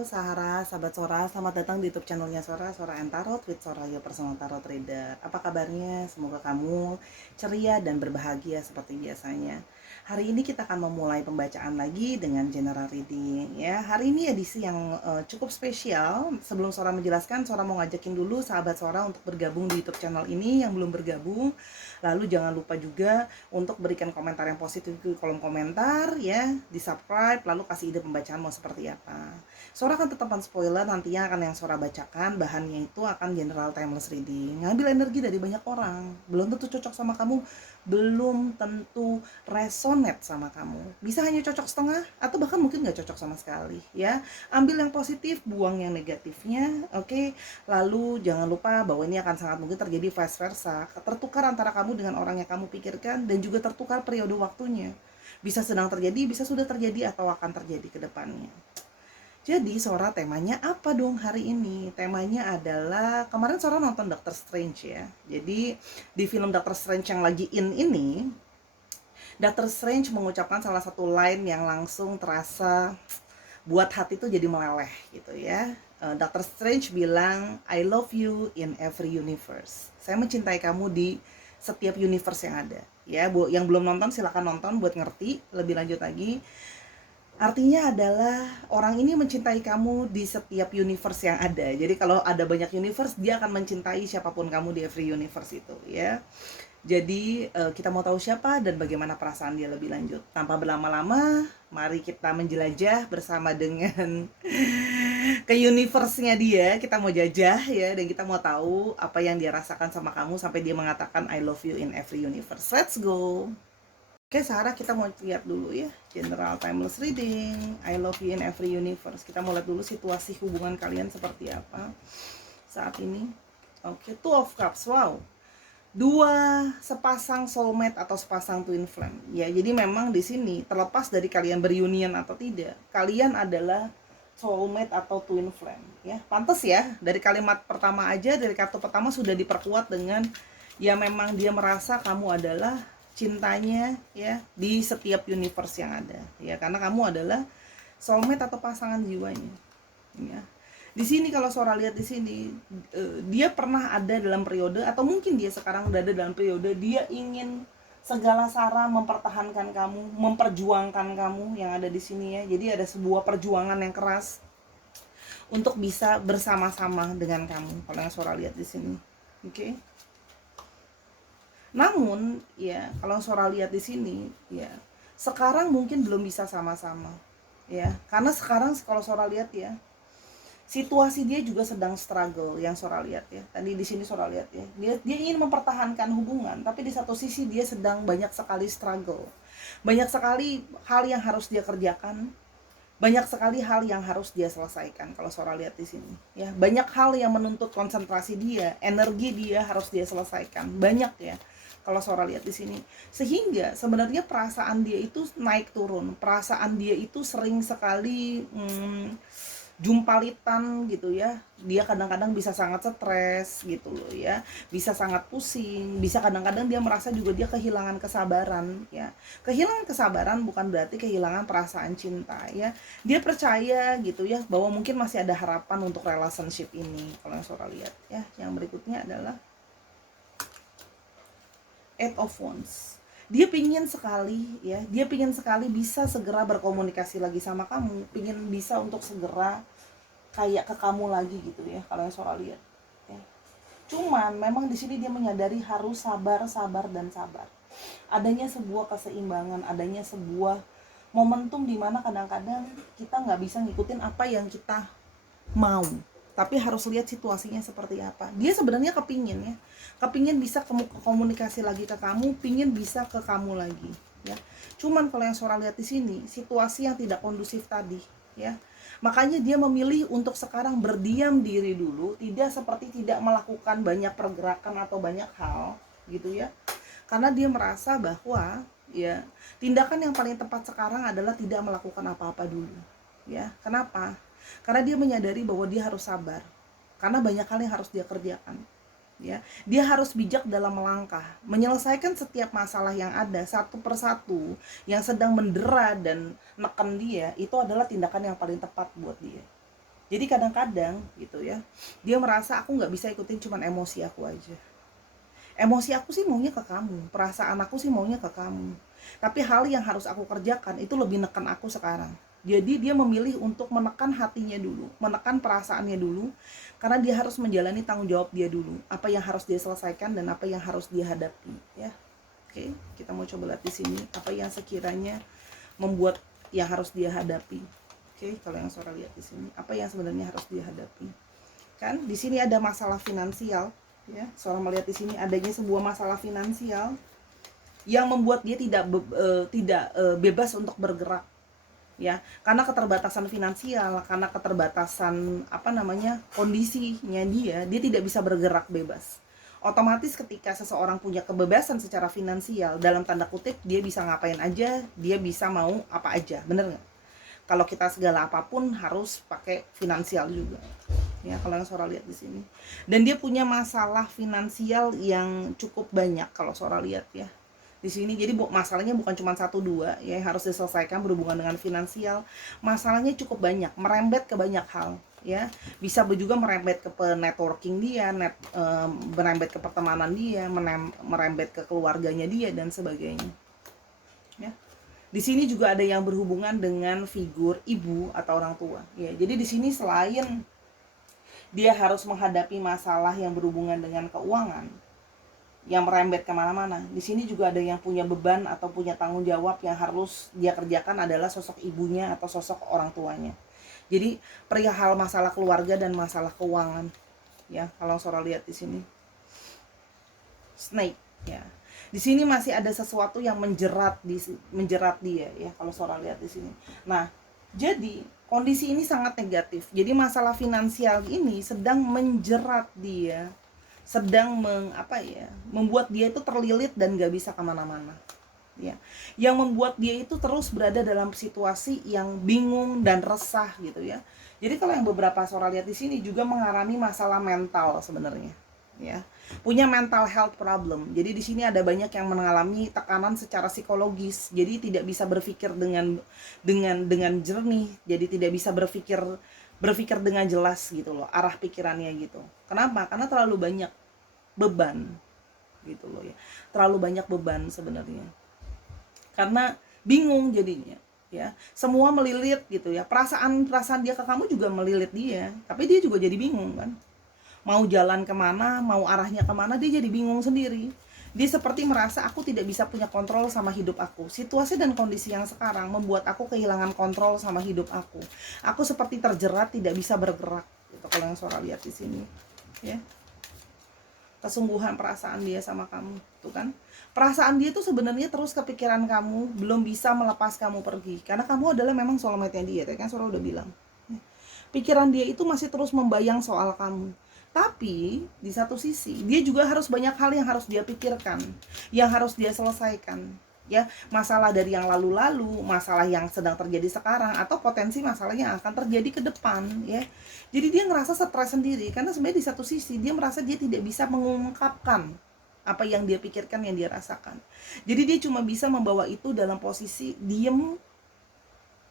Sahara, sahabat Sora, selamat datang di YouTube channelnya Sora, Sora and Tarot with Sora, your personal tarot reader. Apa kabarnya? Semoga kamu ceria dan berbahagia seperti biasanya. Hari ini kita akan memulai pembacaan lagi dengan general reading ya. Hari ini edisi yang cukup spesial. Sebelum Sora menjelaskan, Sora mau ngajakin dulu sahabat Sora untuk bergabung di YouTube channel ini yang belum bergabung. Lalu jangan lupa juga untuk berikan komentar yang positif di kolom komentar ya, di subscribe, lalu kasih ide pembacaan mau seperti apa. Sora akan tetapkan spoiler, nantinya akan yang Sora bacakan bahannya itu akan general timeless reading. Ngambil energi dari banyak orang, belum tentu cocok sama kamu, belum tentu resonate sama kamu. Bisa hanya cocok setengah atau bahkan mungkin nggak cocok sama sekali ya. Ambil yang positif, buang yang negatifnya, oke? Lalu jangan lupa bahwa ini akan sangat mungkin terjadi vice versa, tertukar antara kamu dengan orang yang kamu pikirkan, dan juga tertukar periode waktunya. Bisa sedang terjadi, bisa sudah terjadi, atau akan terjadi ke depannya. Jadi Sora temanya apa dong hari ini? Temanya adalah, kemarin Sora nonton Doctor Strange ya. Jadi di film Doctor Strange yang lagi in ini, Doctor Strange mengucapkan salah satu line yang langsung terasa buat hati tuh jadi meleleh gitu ya. Doctor Strange bilang, I love you in every universe. Saya mencintai kamu di setiap universe yang ada. Ya, yang belum nonton silakan nonton buat ngerti lebih lanjut lagi. Artinya adalah orang ini mencintai kamu di setiap universe yang ada. Jadi kalau ada banyak universe, dia akan mencintai siapapun kamu di every universe itu ya. Jadi kita mau tahu siapa dan bagaimana perasaan dia lebih lanjut. Tanpa berlama-lama, mari kita menjelajah bersama dengan ke universe-nya dia. Kita mau jajah ya, dan kita mau tahu apa yang dia rasakan sama kamu sampai dia mengatakan I love you in every universe. Let's go. Oke, Sarah, kita mau lihat dulu ya general timeless reading I love you in every universe. Kita mau lihat dulu situasi hubungan kalian seperti apa saat ini. Oke, Two of Cups. Wow, dua sepasang soulmate atau sepasang twin flame ya. Jadi memang di sini terlepas dari kalian berunion atau tidak, kalian adalah soulmate atau twin flame ya. Pantes ya, dari kalimat pertama aja, dari kartu pertama sudah diperkuat dengan ya memang dia merasa kamu adalah cintanya ya di setiap universe yang ada ya, karena kamu adalah soulmate atau pasangan jiwanya ya. Di sini kalau Sora lihat di sini, dia pernah ada dalam periode, atau mungkin dia sekarang berada dalam periode dia ingin segala cara mempertahankan kamu, memperjuangkan kamu yang ada di sini ya. Jadi ada sebuah perjuangan yang keras untuk bisa bersama-sama dengan kamu kalau yang Sora lihat di sini. Oke. Namun ya kalau Sora lihat di sini ya, sekarang mungkin belum bisa sama-sama ya. Karena sekarang kalau Sora lihat ya, situasi dia juga sedang struggle yang Sora lihat ya. Tadi di sini Sora lihat ya, dia ingin mempertahankan hubungan, tapi di satu sisi dia sedang banyak sekali struggle. Banyak sekali hal yang harus dia kerjakan. Banyak sekali hal yang harus dia selesaikan kalau Sora lihat di sini ya. Banyak hal yang menuntut konsentrasi dia, energi dia harus dia selesaikan. Banyak ya kalau Sora lihat di sini. Sehingga sebenarnya perasaan dia itu naik turun. Perasaan dia itu sering sekali jumpalitan gitu ya. Dia kadang-kadang bisa sangat stres gitu loh ya, bisa sangat pusing, bisa kadang-kadang dia merasa juga dia kehilangan kesabaran ya. Kehilangan kesabaran bukan berarti kehilangan perasaan cinta ya. Dia percaya gitu ya bahwa mungkin masih ada harapan untuk relationship ini. Kalau yang Sora lihat ya, yang berikutnya adalah Eight of Wands. Dia pingin sekali ya, dia pingin sekali bisa segera berkomunikasi lagi sama kamu, pingin bisa untuk segera kayak ke kamu lagi gitu ya kalau yang Sora lihat ya. Cuman memang di sini dia menyadari harus sabar, sabar, dan sabar. Adanya sebuah keseimbangan, adanya sebuah momentum di mana kadang-kadang kita nggak bisa ngikutin apa yang kita mau, tapi harus lihat situasinya seperti apa. Dia sebenarnya kepingin bisa komunikasi lagi ke kamu, pingin bisa ke kamu lagi ya. Cuman kalau yang Sora lihat di sini, situasi yang tidak kondusif tadi ya, makanya dia memilih untuk sekarang berdiam diri dulu, tidak melakukan banyak pergerakan atau banyak hal gitu ya. Karena dia merasa bahwa ya tindakan yang paling tepat sekarang adalah tidak melakukan apa-apa dulu ya. Kenapa? Karena dia menyadari bahwa dia harus sabar, karena banyak hal yang harus dia kerjakan ya. Dia harus bijak dalam melangkah, menyelesaikan setiap masalah yang ada satu persatu yang sedang mendera dan neken dia. Itu adalah tindakan yang paling tepat buat dia Jadi kadang-kadang gitu ya, dia merasa aku nggak bisa ikutin cuman emosi aku aja. Emosi aku sih maunya ke kamu, perasaan aku sih maunya ke kamu. Tapi hal yang harus aku kerjakan itu lebih neken aku sekarang. Jadi dia memilih untuk menekan hatinya dulu, menekan perasaannya dulu, karena dia harus menjalani tanggung jawab dia dulu, apa yang harus dia selesaikan dan apa yang harus dia hadapi, ya. Oke, kita mau coba lihat di sini apa yang sekiranya membuat yang harus dia hadapi. Oke, kalau yang Sora lihat di sini, apa yang sebenarnya harus dia hadapi? Kan di sini ada masalah finansial, ya. Sora melihat di sini adanya sebuah masalah finansial yang membuat dia tidak bebas untuk bergerak, ya, karena keterbatasan finansial, karena keterbatasan kondisinya, dia tidak bisa bergerak bebas. Otomatis ketika seseorang punya kebebasan secara finansial, dalam tanda kutip, dia bisa ngapain aja, dia bisa mau apa aja, bener nggak? Kalau kita segala apapun harus pakai finansial juga, ya, kalau yang Sora lihat di sini. Dan dia punya masalah finansial yang cukup banyak kalau Sora lihat, ya, di sini. Jadi masalahnya bukan cuma satu dua ya yang harus diselesaikan berhubungan dengan finansial. Masalahnya cukup banyak, merembet ke banyak hal, ya. Bisa juga merembet ke networking dia, merembet ke pertemanan dia, merembet ke keluarganya dia dan sebagainya, ya. Di sini juga ada yang berhubungan dengan figur ibu atau orang tua, ya. Jadi di sini selain dia harus menghadapi masalah yang berhubungan dengan keuangan yang merembet kemana-mana, di sini juga ada yang punya beban atau punya tanggung jawab yang harus dia kerjakan adalah sosok ibunya atau sosok orang tuanya. Jadi perihal masalah keluarga dan masalah keuangan, ya, kalau Sora lihat di sini snake, ya. Di sini masih ada sesuatu yang menjerat dia, ya, kalau Sora lihat di sini. Nah, jadi kondisi ini sangat negatif. Jadi masalah finansial ini sedang menjerat dia, sedang membuat dia itu terlilit dan gak bisa kemana-mana, ya. Yang membuat dia itu terus berada dalam situasi yang bingung dan resah gitu, ya. Jadi kalau yang beberapa Sora lihat di sini juga mengalami masalah mental sebenarnya, ya, punya mental health problem. Jadi di sini ada banyak yang mengalami tekanan secara psikologis, jadi tidak bisa berpikir dengan jernih, jadi tidak bisa berpikir dengan jelas gitu loh, arah pikirannya gitu. Kenapa? Karena terlalu banyak beban gitu loh, ya. Terlalu banyak beban sebenarnya. Karena bingung jadinya, ya. Semua melilit gitu, ya. Perasaan dia ke kamu juga melilit dia, tapi dia juga jadi bingung kan. Mau jalan kemana, mau arahnya kemana, dia jadi bingung sendiri. Dia seperti merasa aku tidak bisa punya kontrol sama hidup aku. Situasi dan kondisi yang sekarang membuat aku kehilangan kontrol sama hidup aku. Aku seperti terjerat, tidak bisa bergerak. Gitu kalau yang Sora lihat di sini, ya. Kesungguhan perasaan dia sama kamu, tuh kan. Perasaan dia tuh sebenarnya terus kepikiran kamu, belum bisa melepas kamu pergi. Karena kamu adalah memang soulmate-nya dia, kan Sora udah bilang. Pikiran dia itu masih terus membayang soal kamu. Tapi di satu sisi dia juga harus banyak hal yang harus dia pikirkan, yang harus dia selesaikan, ya. Masalah dari yang lalu-lalu, masalah yang sedang terjadi sekarang, atau potensi masalah yang akan terjadi ke depan, ya. Jadi dia ngerasa stres sendiri karena sebenarnya di satu sisi dia merasa dia tidak bisa mengungkapkan apa yang dia pikirkan, yang dia rasakan. Jadi dia cuma bisa membawa itu dalam posisi diem,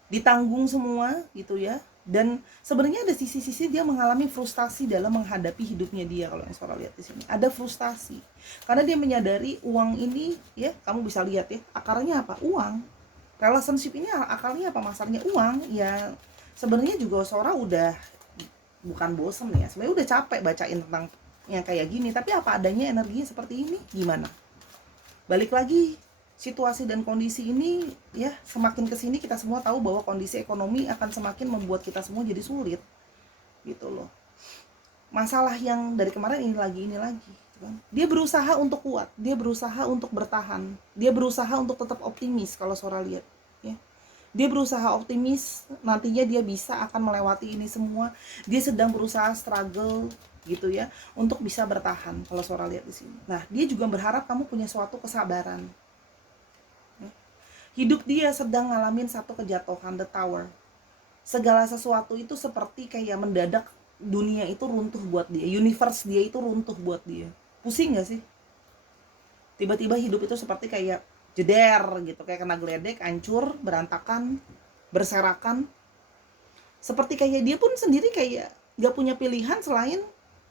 ditanggung semua gitu, ya. Dan sebenarnya ada sisi-sisi dia mengalami frustasi dalam menghadapi hidupnya dia. Kalau yang Sora lihat di sini ada frustasi karena dia menyadari uang ini, ya, kamu bisa lihat ya, akarnya apa? Uang. Relationship ini akalnya apa? Masalahnya uang, ya. Sebenarnya juga Sora udah bukan bosen ya, sebenarnya udah capek bacain tentang yang kayak gini, tapi apa adanya energinya seperti ini, gimana? Balik lagi, situasi dan kondisi ini, ya, semakin kesini kita semua tahu bahwa kondisi ekonomi akan semakin membuat kita semua jadi sulit gitu loh. Masalah yang dari kemarin ini lagi gitu kan. Dia berusaha untuk kuat, dia berusaha untuk bertahan, dia berusaha untuk tetap optimis kalau Sora lihat, ya. Dia berusaha optimis nantinya dia bisa akan melewati ini semua. Dia sedang berusaha struggle gitu, ya, untuk bisa bertahan kalau Sora lihat di sini. Nah, dia juga berharap kamu punya suatu kesabaran. Hidup dia sedang ngalamin satu kejatuhan, the tower. Segala sesuatu itu seperti kayak mendadak dunia itu runtuh buat dia, universe dia itu runtuh buat dia. Pusing gak sih? Tiba-tiba hidup itu seperti kayak jeder gitu, kayak kena geledek, hancur, berantakan, berserakan. Seperti kayak dia pun sendiri kayak gak punya pilihan selain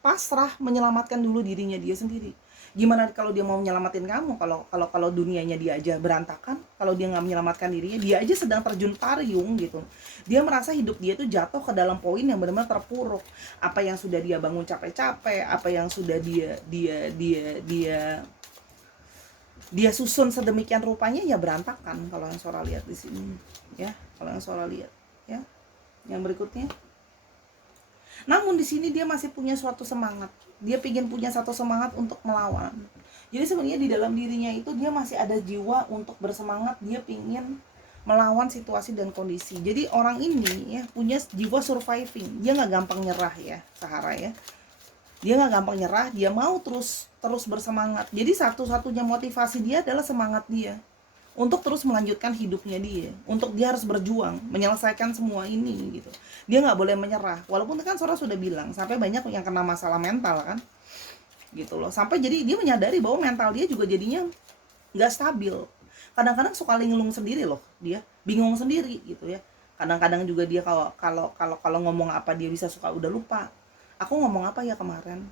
pasrah, menyelamatkan dulu dirinya dia sendiri. Gimana kalau dia mau menyelamatin kamu, kalau dunianya dia aja berantakan, kalau dia nggak menyelamatkan dirinya, dia aja sedang terjun payung gitu. Dia merasa hidup dia tuh jatuh ke dalam poin yang benar-benar terpuruk. Apa yang sudah dia bangun capek-capek, apa yang sudah dia susun sedemikian rupanya ya berantakan. Kalau yang Sora lihat di sini, ya, kalau yang Sora lihat, ya. Yang berikutnya, namun di sini dia masih punya suatu semangat. Dia ingin punya satu semangat untuk melawan. Jadi sebenarnya di dalam dirinya itu dia masih ada jiwa untuk bersemangat. Dia ingin melawan situasi dan kondisi. Jadi orang ini ya punya jiwa surviving. Dia nggak gampang nyerah ya, Sahara ya. Dia nggak gampang nyerah. Dia mau terus bersemangat. Jadi satu-satunya motivasi dia adalah semangat dia untuk terus melanjutkan hidupnya dia, untuk dia harus berjuang menyelesaikan semua ini gitu. Dia nggak boleh menyerah, walaupun kan Sora sudah bilang sampai banyak yang kena masalah mental kan gitu loh, sampai jadi dia menyadari bahwa mental dia juga jadinya nggak stabil. Kadang-kadang suka linglung sendiri loh, dia bingung sendiri gitu ya. Kadang-kadang juga dia kalau ngomong apa dia bisa suka udah lupa, aku ngomong apa ya kemarin.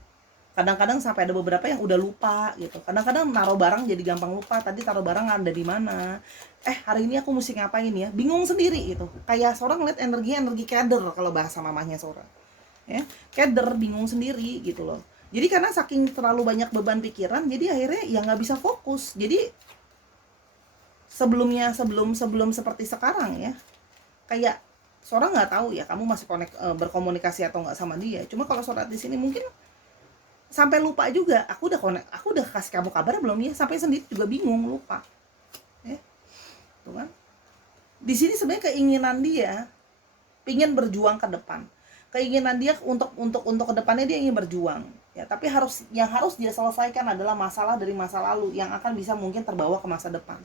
Kadang-kadang sampai ada beberapa yang udah lupa gitu. Kadang-kadang naruh barang jadi gampang lupa, tadi taruh barang ada di mana, hari ini aku mesti ngapain ya, bingung sendiri gitu. Kayak Sora ngeliat energi keder kalau bahasa mamanya Sora ya, keder, bingung sendiri gitu loh. Jadi karena saking terlalu banyak beban pikiran, jadi akhirnya ya nggak bisa fokus. Jadi sebelum seperti sekarang ya, kayak Sora nggak tahu ya kamu masih berkomunikasi atau nggak sama dia. Cuma kalau Sora di sini mungkin sampai lupa juga, aku udah kasih kamu kabar belum ya, sampai sendiri juga bingung, lupa ya. Tuh kan, di sini sebenarnya keinginan dia ingin berjuang ke depan, keinginan dia untuk kedepannya dia ingin berjuang ya, tapi yang harus dia selesaikan adalah masalah dari masa lalu yang akan bisa mungkin terbawa ke masa depan.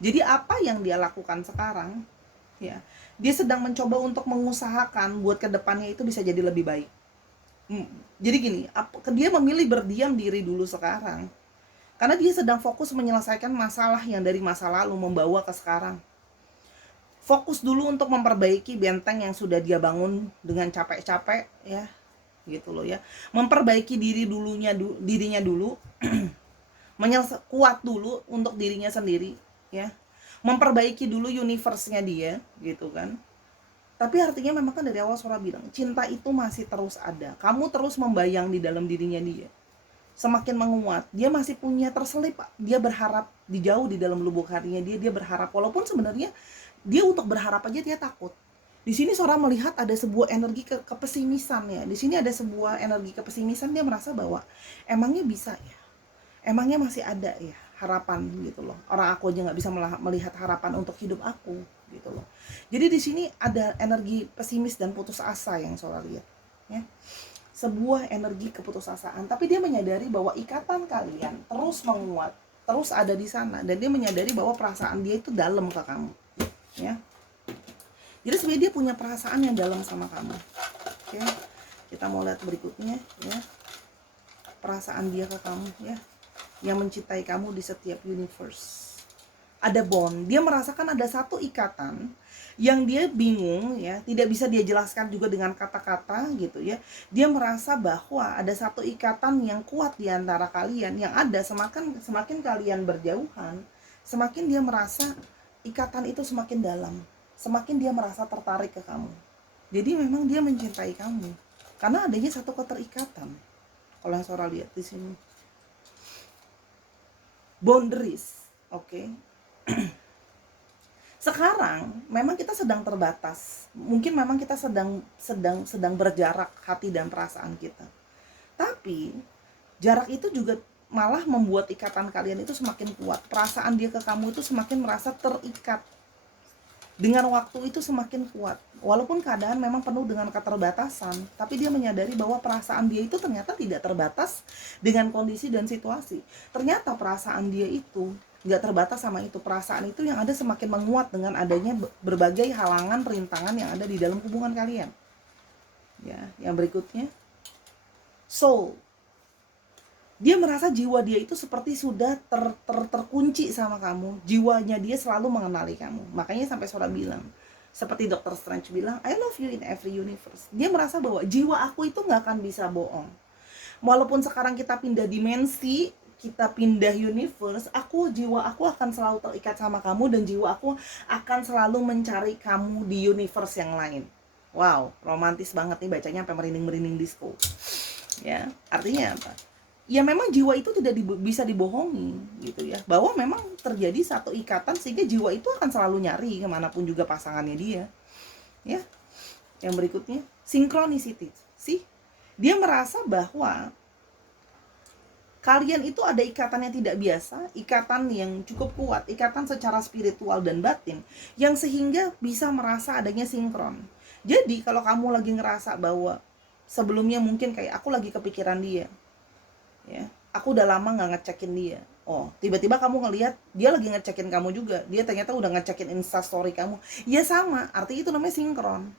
Jadi apa yang dia lakukan sekarang ya, dia sedang mencoba untuk mengusahakan buat kedepannya itu bisa jadi lebih baik. Jadi gini, dia memilih berdiam diri dulu sekarang karena dia sedang fokus menyelesaikan masalah yang dari masa lalu membawa ke sekarang. Fokus dulu untuk memperbaiki benteng yang sudah dia bangun dengan capek-capek ya, gitu loh ya. Memperbaiki dirinya dulu, kuat dulu untuk dirinya sendiri ya. Memperbaiki dulu universe-nya dia gitu kan. Tapi artinya memang kan dari awal Sora bilang, cinta itu masih terus ada. Kamu terus membayang di dalam dirinya dia. Semakin menguat, dia masih punya terselip, dia berharap jauh di dalam lubuk hatinya dia berharap, walaupun sebenarnya dia untuk berharap aja dia takut. Di sini Sora melihat ada sebuah energi kepesimisan ya. Di sini ada sebuah energi kepesimisan, dia merasa bahwa emangnya bisa ya? Emangnya masih ada ya harapan gitu loh. Orang aku aja nggak bisa melihat harapan untuk hidup aku gitu loh. Jadi di sini ada energi pesimis dan putus asa yang Sora lihat ya. Sebuah energi keputusasaan, tapi dia menyadari bahwa ikatan kalian terus menguat, terus ada di sana, dan dia menyadari bahwa perasaan dia itu dalam ke kamu ya. Jadi sebenarnya dia punya perasaan yang dalam sama kamu. Oke. Kita mau lihat berikutnya ya. Perasaan dia ke kamu ya, yang mencintai kamu di setiap universe. Ada bond, dia merasakan ada satu ikatan yang dia bingung ya, tidak bisa dia jelaskan juga dengan kata-kata gitu ya. Dia merasa bahwa ada satu ikatan yang kuat di antara kalian, yang ada semakin kalian berjauhan, semakin dia merasa ikatan itu semakin dalam, semakin dia merasa tertarik ke kamu. Jadi memang dia mencintai kamu karena adanya satu keterikatan. Kalau yang Sora lihat di sini, boundaries, oke. Sekarang memang kita sedang terbatas. Mungkin memang kita sedang berjarak hati dan perasaan kita. Tapi jarak itu juga malah membuat ikatan kalian itu semakin kuat. Perasaan dia ke kamu itu semakin merasa terikat. Dengan waktu itu semakin kuat. Walaupun keadaan memang penuh dengan keterbatasan, tapi dia menyadari bahwa perasaan dia itu ternyata tidak terbatas dengan kondisi dan situasi. Ternyata perasaan dia itu nggak terbatas sama itu. Perasaan itu yang ada semakin menguat dengan adanya berbagai halangan, perintangan yang ada di dalam hubungan kalian. Ya, yang berikutnya, soul. Dia merasa jiwa dia itu seperti sudah terkunci sama kamu. Jiwanya dia selalu mengenali kamu. Makanya sampai Sora bilang, Seperti Dr. Strange bilang, I love you in every universe. Dia merasa bahwa jiwa aku itu nggak akan bisa bohong. Walaupun sekarang kita pindah dimensi, kita pindah universe, jiwa aku akan selalu terikat sama kamu, dan jiwa aku akan selalu mencari kamu di universe yang lain. Wow, romantis banget nih bacanya, sampai merinding-merinding disco. Ya, artinya apa? Ya memang jiwa itu tidak bisa dibohongi gitu ya, bahwa memang terjadi satu ikatan sehingga jiwa itu akan selalu nyari kemanapun juga pasangannya dia. Ya, yang berikutnya synchronicity sih, dia merasa bahwa kalian itu ada ikatan yang tidak biasa, ikatan yang cukup kuat, ikatan secara spiritual dan batin, yang sehingga bisa merasa adanya sinkron. Jadi kalau kamu lagi ngerasa bahwa sebelumnya mungkin kayak aku lagi kepikiran dia, ya, aku udah lama nggak ngecekin dia, oh tiba-tiba kamu ngelihat dia lagi ngecekin kamu juga, dia ternyata udah ngecekin instastory kamu, ya sama, artinya itu namanya sinkron.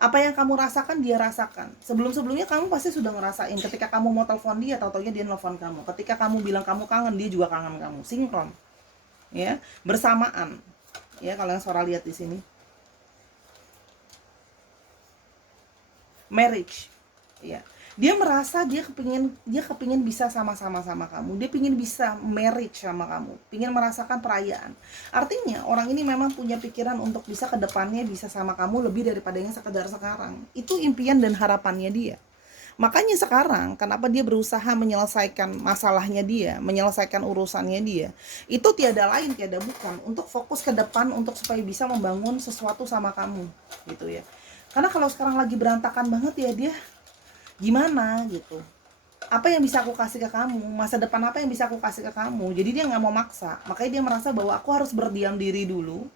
Apa yang kamu rasakan dia rasakan. Sebelum-sebelumnya kamu pasti sudah ngerasain ketika kamu mau telepon dia, tau-taunya dia nelfon kamu. Ketika kamu bilang kamu kangen, dia juga kangen kamu. Sinkron. Ya, bersamaan. Ya, kalau yang Sora lihat di sini. Marriage. Ya. Dia merasa dia kepingin bisa sama-sama sama kamu. Dia pingin bisa marriage sama kamu, pingin merasakan perayaan. Artinya orang ini memang punya pikiran untuk bisa ke depannya bisa sama kamu lebih daripada yang sekedar sekarang. Itu impian dan harapannya dia. Makanya sekarang kenapa dia berusaha menyelesaikan masalahnya dia, menyelesaikan urusannya dia, itu tiada lain tiada bukan untuk fokus ke depan, untuk supaya bisa membangun sesuatu sama kamu gitu ya. Karena kalau sekarang lagi berantakan banget ya, dia gimana gitu, apa yang bisa aku kasih ke kamu, masa depan apa yang bisa aku kasih ke kamu. Jadi dia nggak mau maksa, makanya dia merasa bahwa aku harus berdiam diri dulu,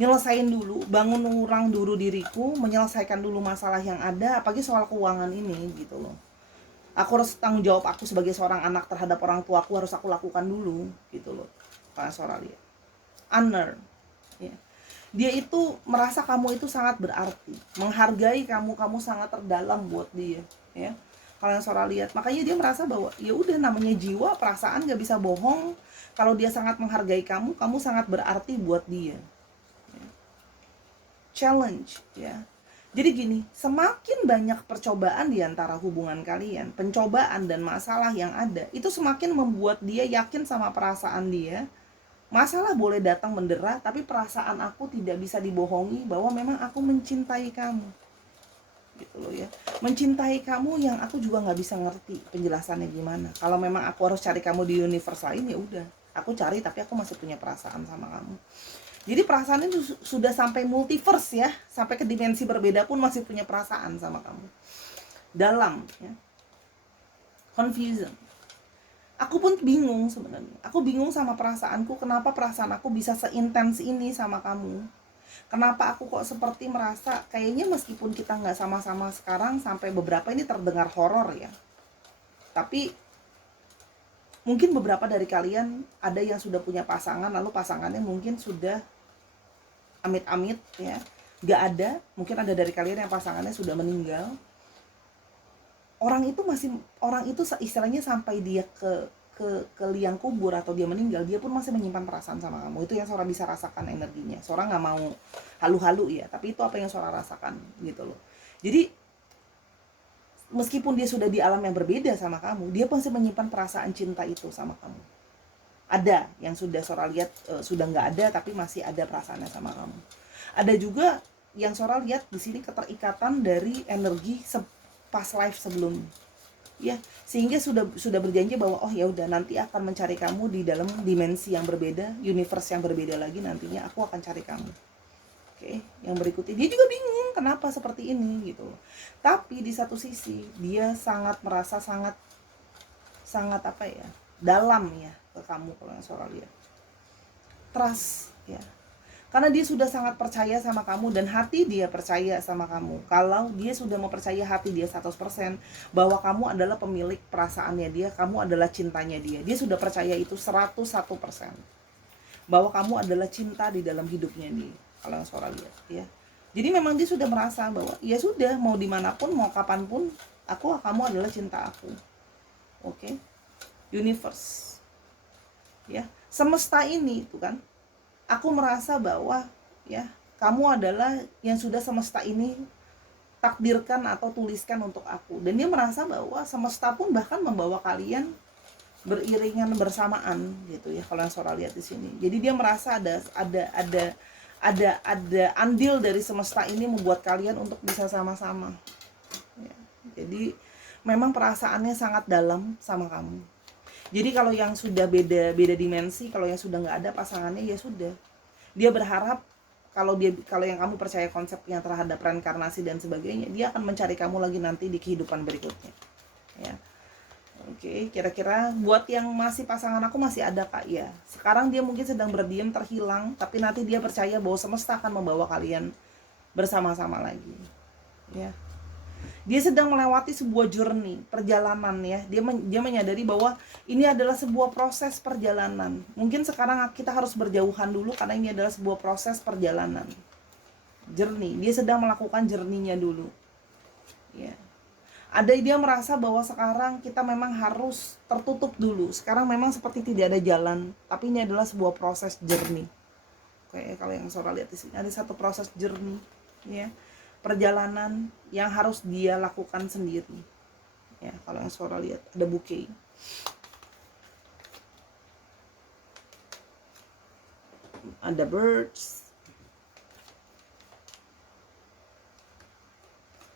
nyelesain dulu, bangun orang dulu diriku, menyelesaikan dulu masalah yang ada, apalagi soal keuangan ini gitu loh. Aku harus tanggung jawab, aku sebagai seorang anak terhadap orang tua aku harus aku lakukan dulu gitu loh. Karena seorang dia honor ya. Dia itu merasa kamu itu sangat berarti, menghargai kamu, kamu sangat terdalam buat dia ya. Kalau yang Sora lihat, makanya dia merasa bahwa ya udah, namanya jiwa, perasaan gak bisa bohong. Kalau dia sangat menghargai kamu, kamu sangat berarti buat dia ya. Challenge ya. Jadi gini, semakin banyak percobaan di antara hubungan kalian, pencobaan dan masalah yang ada, itu semakin membuat dia yakin sama perasaan dia. Masalah boleh datang mendera, tapi perasaan aku tidak bisa dibohongi bahwa memang aku mencintai kamu. Gitu loh ya. Mencintai kamu yang aku juga nggak bisa ngerti penjelasannya gimana. Kalau memang aku harus cari kamu di universe lain, ya udah. Aku cari, tapi aku masih punya perasaan sama kamu. Jadi perasaan itu sudah sampai multiverse ya, sampai ke dimensi berbeda pun masih punya perasaan sama kamu. Dalam ya. Confusion. Aku pun bingung sebenarnya. Aku bingung sama perasaanku, kenapa perasaan aku bisa seintens ini sama kamu. Kenapa aku kok seperti merasa kayaknya meskipun kita nggak sama-sama sekarang, sampai beberapa ini terdengar horor ya. Tapi mungkin beberapa dari kalian ada yang sudah punya pasangan, lalu pasangannya mungkin sudah amit-amit ya, nggak ada. Mungkin ada dari kalian yang pasangannya sudah meninggal. Orang itu istilahnya sampai dia ke liang kubur atau dia meninggal, dia pun masih menyimpan perasaan sama kamu. Itu yang Sora bisa rasakan energinya. Sora nggak mau halu-halu ya, tapi itu apa yang Sora rasakan gitu loh. Jadi meskipun dia sudah di alam yang berbeda sama kamu, dia masih menyimpan perasaan cinta itu sama kamu. Ada yang sudah Sora lihat sudah nggak ada, tapi masih ada perasaannya sama kamu. Ada juga yang Sora lihat di sini keterikatan dari energi past life sebelumnya ya, sehingga sudah berjanji bahwa oh ya udah, nanti akan mencari kamu di dalam dimensi yang berbeda, universe yang berbeda lagi, nantinya aku akan cari kamu. Oke, yang berikutnya dia juga bingung kenapa seperti ini gitu. Tapi di satu sisi dia sangat merasa sangat apa ya, dalam ya ke kamu. Kalau yang Sora lihat trust ya, karena dia sudah sangat percaya sama kamu dan hati dia percaya sama kamu. Kalau dia sudah mempercaya hati dia 100% bahwa kamu adalah pemilik perasaannya dia, kamu adalah cintanya dia. Dia sudah percaya itu 101%. Bahwa kamu adalah cinta di dalam hidupnya dia. Kalau yang Sora lihat ya. Jadi memang dia sudah merasa bahwa ya sudah, mau dimanapun, mau kapanpun, kamu adalah cinta aku. Oke. Universe. Ya, semesta ini itu kan, aku merasa bahwa ya kamu adalah yang sudah semesta ini takdirkan atau tuliskan untuk aku. Dan dia merasa bahwa semesta pun bahkan membawa kalian beriringan bersamaan gitu ya, kalau yang Sora lihat di sini. Jadi dia merasa ada andil dari semesta ini membuat kalian untuk bisa sama-sama ya. Jadi memang perasaannya sangat dalam sama kamu. Jadi kalau yang sudah beda dimensi, kalau yang sudah nggak ada pasangannya, ya sudah, dia berharap kalau yang kamu percaya konsepnya terhadap reinkarnasi dan sebagainya, dia akan mencari kamu lagi nanti di kehidupan berikutnya ya. Oke, kira-kira buat yang masih pasangan aku masih ada kak ya. Sekarang dia mungkin sedang berdiam, terhilang, tapi nanti dia percaya bahwa semesta akan membawa kalian bersama-sama lagi ya. Dia sedang melewati sebuah journey, perjalanan ya. Dia menyadari bahwa ini adalah sebuah proses perjalanan. Mungkin sekarang kita harus berjauhan dulu karena ini adalah sebuah proses perjalanan. Journey. Dia sedang melakukan journey-nya dulu. Ya. Dia merasa bahwa sekarang kita memang harus tertutup dulu. Sekarang memang seperti tidak ada jalan, tapi ini adalah sebuah proses journey. Kayak kalau yang Sora lihat di sini ada satu proses journey ya. Perjalanan yang harus dia lakukan sendiri ya. Kalau yang Sora lihat ada bouquet, ada birds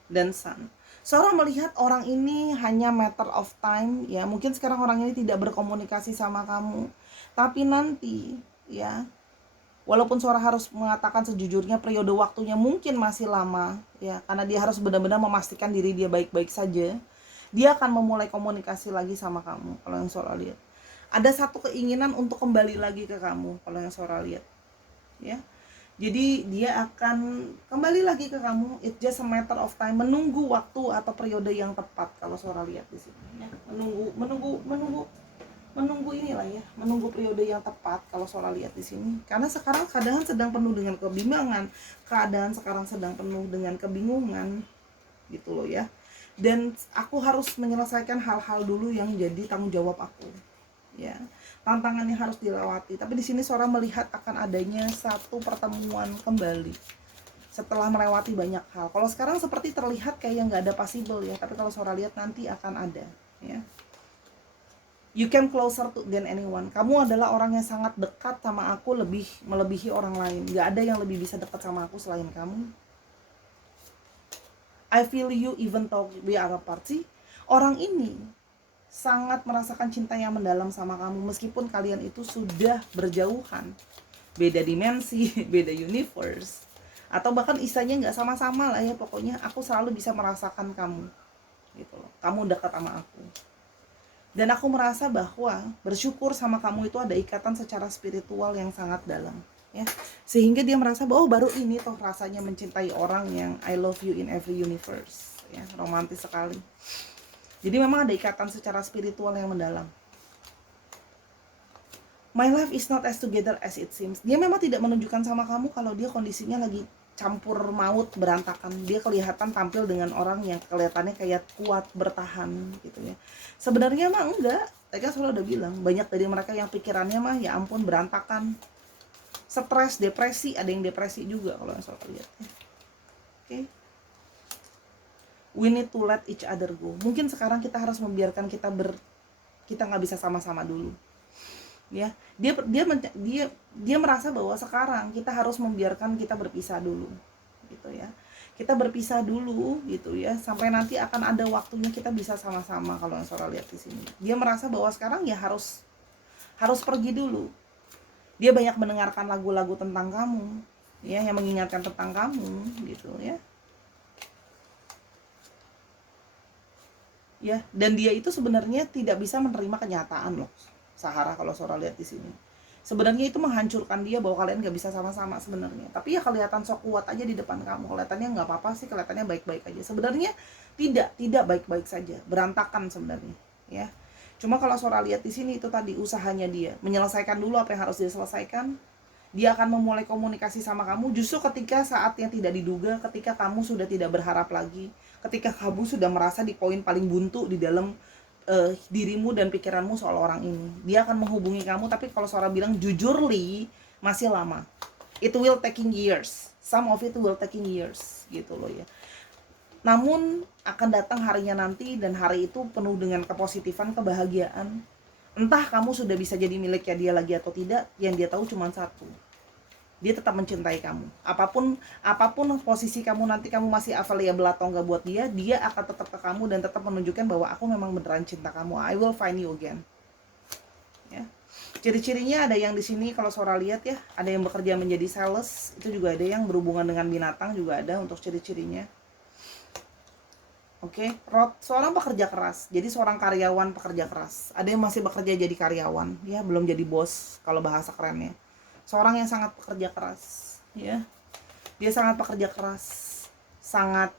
dan sun. Sora melihat orang ini hanya matter of time ya. Mungkin sekarang orang ini tidak berkomunikasi sama kamu, tapi nanti ya, walaupun Sora harus mengatakan sejujurnya periode waktunya mungkin masih lama ya, karena dia harus benar-benar memastikan diri dia baik-baik saja. Dia akan memulai komunikasi lagi sama kamu. Kalau yang Sora lihat ada satu keinginan untuk kembali lagi ke kamu. Kalau yang Sora lihat ya, jadi dia akan kembali lagi ke kamu. It's just a matter of time, menunggu waktu atau periode yang tepat. Kalau Sora lihat di sini ya, menunggu inilah ya, menunggu periode yang tepat kalau Sora lihat di sini. Karena sekarang keadaan sedang penuh dengan kebimbangan, keadaan sekarang sedang penuh dengan kebingungan gitu loh ya. Dan aku harus menyelesaikan hal-hal dulu yang jadi tanggung jawab aku ya. Tantangannya harus dilewati. Tapi di sini Sora melihat akan adanya satu pertemuan kembali setelah melewati banyak hal. Kalau sekarang seperti terlihat kayak nggak ada possible ya, tapi kalau Sora lihat nanti akan ada ya. You came closer to than anyone. Kamu adalah orang yang sangat dekat sama aku, melebihi orang lain. Gak ada yang lebih bisa dekat sama aku selain kamu. I feel you even though we are apart. Orang ini sangat merasakan cinta yang mendalam sama kamu meskipun kalian itu sudah berjauhan, beda dimensi, beda universe, atau bahkan istilahnya nggak sama-sama lah ya. Pokoknya aku selalu bisa merasakan kamu gitu loh. Kamu dekat sama aku. Dan aku merasa bahwa bersyukur sama kamu itu ada ikatan secara spiritual yang sangat dalam ya. Sehingga dia merasa bahwa baru ini toh rasanya mencintai orang yang I love you in every universe ya. Romantis sekali. Jadi memang ada ikatan secara spiritual yang mendalam. My life is not as together as it seems. Dia memang tidak menunjukkan sama kamu kalau dia kondisinya lagi campur maut, berantakan. Dia kelihatan tampil dengan orang yang kelihatannya kayak kuat, bertahan gitu ya. Sebenarnya mah enggak. Tadi kan Sora udah bilang, banyak dari mereka yang pikirannya mah ya ampun berantakan. Stres, depresi, ada yang depresi juga kalau yang Sora lihat. Oke. We need to let each other go. Mungkin sekarang kita harus membiarkan kita nggak bisa sama-sama dulu ya. Dia merasa bahwa sekarang kita harus membiarkan kita berpisah dulu gitu ya. Kita berpisah dulu gitu ya, sampai nanti akan ada waktunya kita bisa sama-sama. Kalau yang Sora lihat di sini, dia merasa bahwa sekarang ya harus pergi dulu. Dia banyak mendengarkan lagu-lagu tentang kamu ya, yang mengingatkan tentang kamu gitu ya. Ya, dan dia itu sebenarnya tidak bisa menerima kenyataan loh, Sahara. Kalau Sora lihat di sini, sebenarnya itu menghancurkan dia bahwa kalian nggak bisa sama-sama sebenarnya. Tapi ya kelihatan sok kuat aja di depan kamu, kelihatannya nggak apa-apa sih, kelihatannya baik-baik aja. Sebenarnya tidak baik-baik saja, berantakan sebenarnya ya. Cuma kalau Sora lihat di sini itu tadi usahanya dia menyelesaikan dulu apa yang harus diselesaikan. Dia akan memulai komunikasi sama kamu justru ketika saat yang tidak diduga, ketika kamu sudah tidak berharap lagi, ketika kamu sudah merasa di poin paling buntu di dalam dirimu dan pikiranmu soal orang ini. Dia akan menghubungi kamu, tapi kalau Sora bilang jujur Li, masih lama. It will taking years, some of it will taking years gitu loh ya. Namun akan datang harinya nanti, dan hari itu penuh dengan kepositifan, kebahagiaan. Entah kamu sudah bisa jadi miliknya dia lagi atau tidak, yang dia tahu cuma satu, dia tetap mencintai kamu. Apapun posisi kamu nanti, kamu masih available atau enggak buat dia, dia akan tetap ke kamu dan tetap menunjukkan bahwa aku memang beneran cinta kamu. I will find you again. Ya. Ciri-cirinya ada yang di sini kalau Sora lihat ya, ada yang bekerja menjadi sales, itu juga ada yang berhubungan dengan binatang juga ada untuk ciri-cirinya. Oke, seorang pekerja keras. Jadi seorang karyawan pekerja keras. Ada yang masih bekerja jadi karyawan, ya, belum jadi bos kalau bahasa kerennya. Seorang yang sangat pekerja keras, ya. Dia sangat pekerja keras, sangat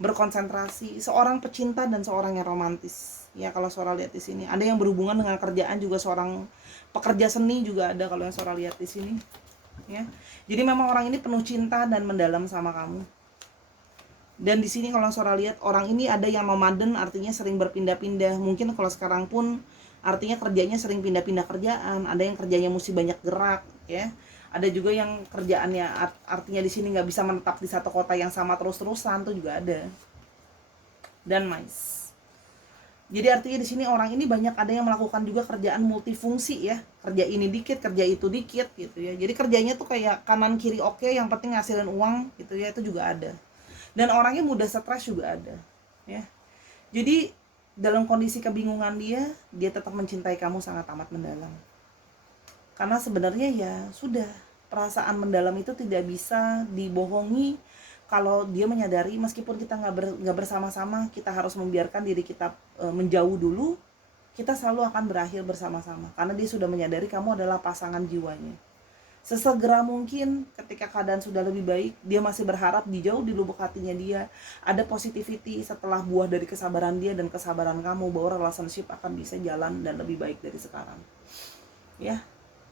berkonsentrasi, seorang pecinta dan seorang yang romantis. Ya, kalau Sora lihat di sini. Ada yang berhubungan dengan kerjaan juga, seorang pekerja seni juga ada kalau yang Sora lihat di sini. Ya. Jadi memang orang ini penuh cinta dan mendalam sama kamu. Dan di sini kalau Sora lihat, orang ini ada yang nomaden, artinya sering berpindah-pindah. Mungkin kalau sekarang pun artinya kerjanya sering pindah-pindah kerjaan. Ada yang kerjanya mesti banyak gerak, ya. Ada juga yang kerjaannya artinya di sini nggak bisa menetap di satu kota yang sama terus-terusan, tuh juga ada. Dan nice. Jadi artinya di sini orang ini banyak ada yang melakukan juga kerjaan multifungsi ya. Kerja ini dikit, kerja itu dikit gitu ya. Jadi kerjanya tuh kayak kanan kiri oke, yang penting ngasilin uang gitu ya, itu juga ada. Dan orangnya mudah stres juga ada, ya. Jadi dalam kondisi kebingungan dia tetap mencintai kamu sangat amat mendalam. Karena sebenarnya ya sudah, perasaan mendalam itu tidak bisa dibohongi. Kalau dia menyadari meskipun kita nggak bersama-sama, kita harus membiarkan diri kita menjauh dulu, kita selalu akan berakhir bersama-sama. Karena dia sudah menyadari kamu adalah pasangan jiwanya. Sesegera mungkin ketika keadaan sudah lebih baik, dia masih berharap di jauh di lubuk hatinya dia ada positivity setelah buah dari kesabaran dia dan kesabaran kamu, bahwa relationship akan bisa jalan dan lebih baik dari sekarang. Ya.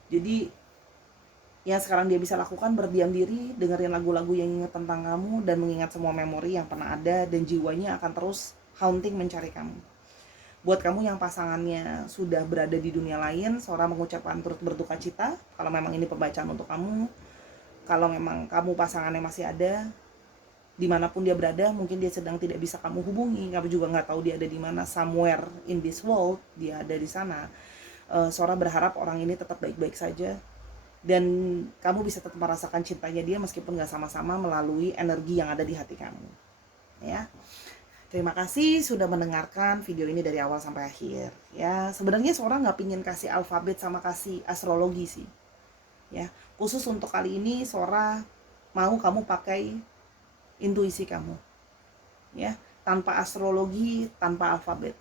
Jadi yang sekarang dia bisa lakukan berdiam diri, dengerin lagu-lagu yang ingat tentang kamu dan mengingat semua memori yang pernah ada, dan jiwanya akan terus haunting mencari kamu. Buat kamu yang pasangannya sudah berada di dunia lain, Sora mengucapkan turut berduka cita. Kalau memang ini pembacaan untuk kamu, kalau memang kamu pasangannya masih ada, dimanapun dia berada, mungkin dia sedang tidak bisa kamu hubungi, kamu juga nggak tahu dia ada di mana, somewhere in this world dia ada di sana. Sora berharap orang ini tetap baik-baik saja, dan kamu bisa tetap merasakan cintanya dia meskipun nggak sama-sama melalui energi yang ada di hati kamu. Ya. Terima kasih sudah mendengarkan video ini dari awal sampai akhir. Ya, sebenarnya Sora nggak pingin kasih alfabet sama kasih astrologi sih. Ya, khusus untuk kali ini Sora mau kamu pakai intuisi kamu. Ya, tanpa astrologi, tanpa alfabet.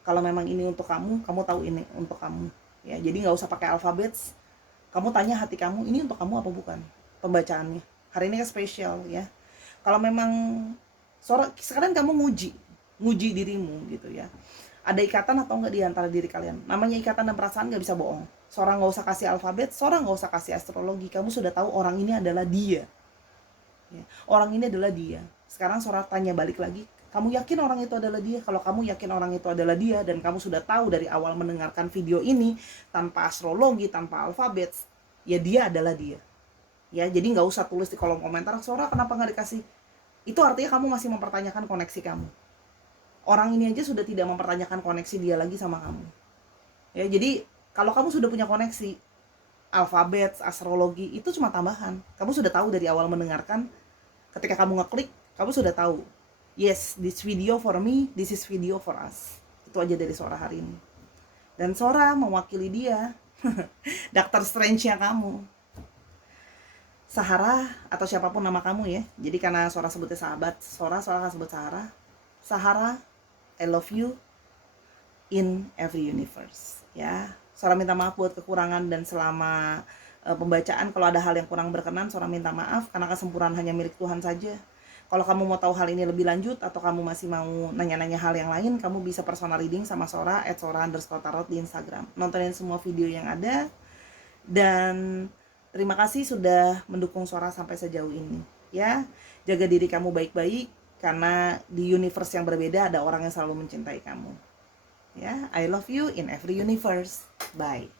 Kalau memang ini untuk kamu, kamu tahu ini untuk kamu. Ya, jadi nggak usah pakai alfabet. Kamu tanya hati kamu, ini untuk kamu apa bukan pembacaannya. Hari ini kan spesial ya. Kalau memang Sora, sekarang kamu nguji dirimu gitu ya. Ada ikatan atau enggak di antara diri kalian? Namanya ikatan dan perasaan nggak bisa bohong. Sora nggak usah kasih alfabet, Sora nggak usah kasih astrologi. Kamu sudah tahu orang ini adalah dia. Ya, orang ini adalah dia. Sekarang Sora tanya balik lagi, kamu yakin orang itu adalah dia? Kalau kamu yakin orang itu adalah dia, dan kamu sudah tahu dari awal mendengarkan video ini tanpa astrologi, tanpa alfabet, ya dia adalah dia. Ya, jadi nggak usah tulis di kolom komentar, Sora kenapa nggak dikasih. Itu artinya kamu masih mempertanyakan koneksi kamu. Orang ini aja sudah tidak mempertanyakan koneksi dia lagi sama kamu. Ya, jadi kalau kamu sudah punya koneksi, alfabet, astrologi itu cuma tambahan. Kamu sudah tahu dari awal mendengarkan, ketika kamu ngeklik, kamu sudah tahu. Yes, this video for me, this is video for us. Itu aja dari Sora hari ini. Dan Sora mewakili dia, Dr. Strange-nya kamu. Sahara atau siapapun nama kamu ya. Jadi karena Sora sebutnya sahabat, Sora akan sebut Sahara. Sahara, I love you in every universe. Ya, Sora minta maaf buat kekurangan dan selama pembacaan kalau ada hal yang kurang berkenan, Sora minta maaf karena kesempurnaan hanya milik Tuhan saja. Kalau kamu mau tahu hal ini lebih lanjut atau kamu masih mau nanya-nanya hal yang lain, kamu bisa personal reading sama Sora @sora_tarot di Instagram. Nontonin semua video yang ada, dan terima kasih sudah mendukung Sora sampai sejauh ini. Ya, jaga diri kamu baik-baik karena di universe yang berbeda ada orang yang selalu mencintai kamu. Ya, I love you in every universe. Bye.